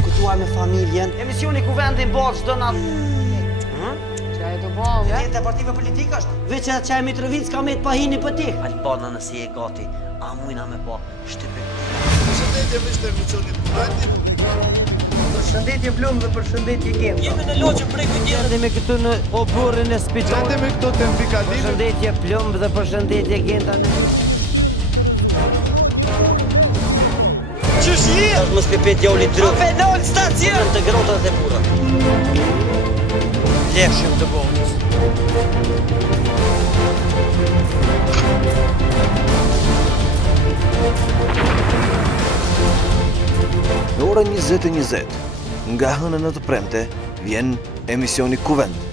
diskutuar me familjen. Emisioni ku vendin botë çdo natë. Çaj do bom, ja? Jetë partive politike është. Veç edhe çaj Mitrovic ka me të pahini për ti. Albana nëse je gati, a mujna me pa shtypin. Përshëndetje vishte emisionit Kuventit. Përshëndetje Blum dhe përshëndetje Genta. Jemi në loqë prej kujtjerë. Jemi këtu në oburrin e spitalit. Gjendemi këtu të Mbikalinë. Përshëndetje Plumb dhe përshëndetje Genta. Qësh je? Tash mos pepet djali dru. A penal stacion të grotat dhe burrat. Lefshim të botës. Në orën 20:20, nga hëna në të premte, vjen emisioni Kuvend.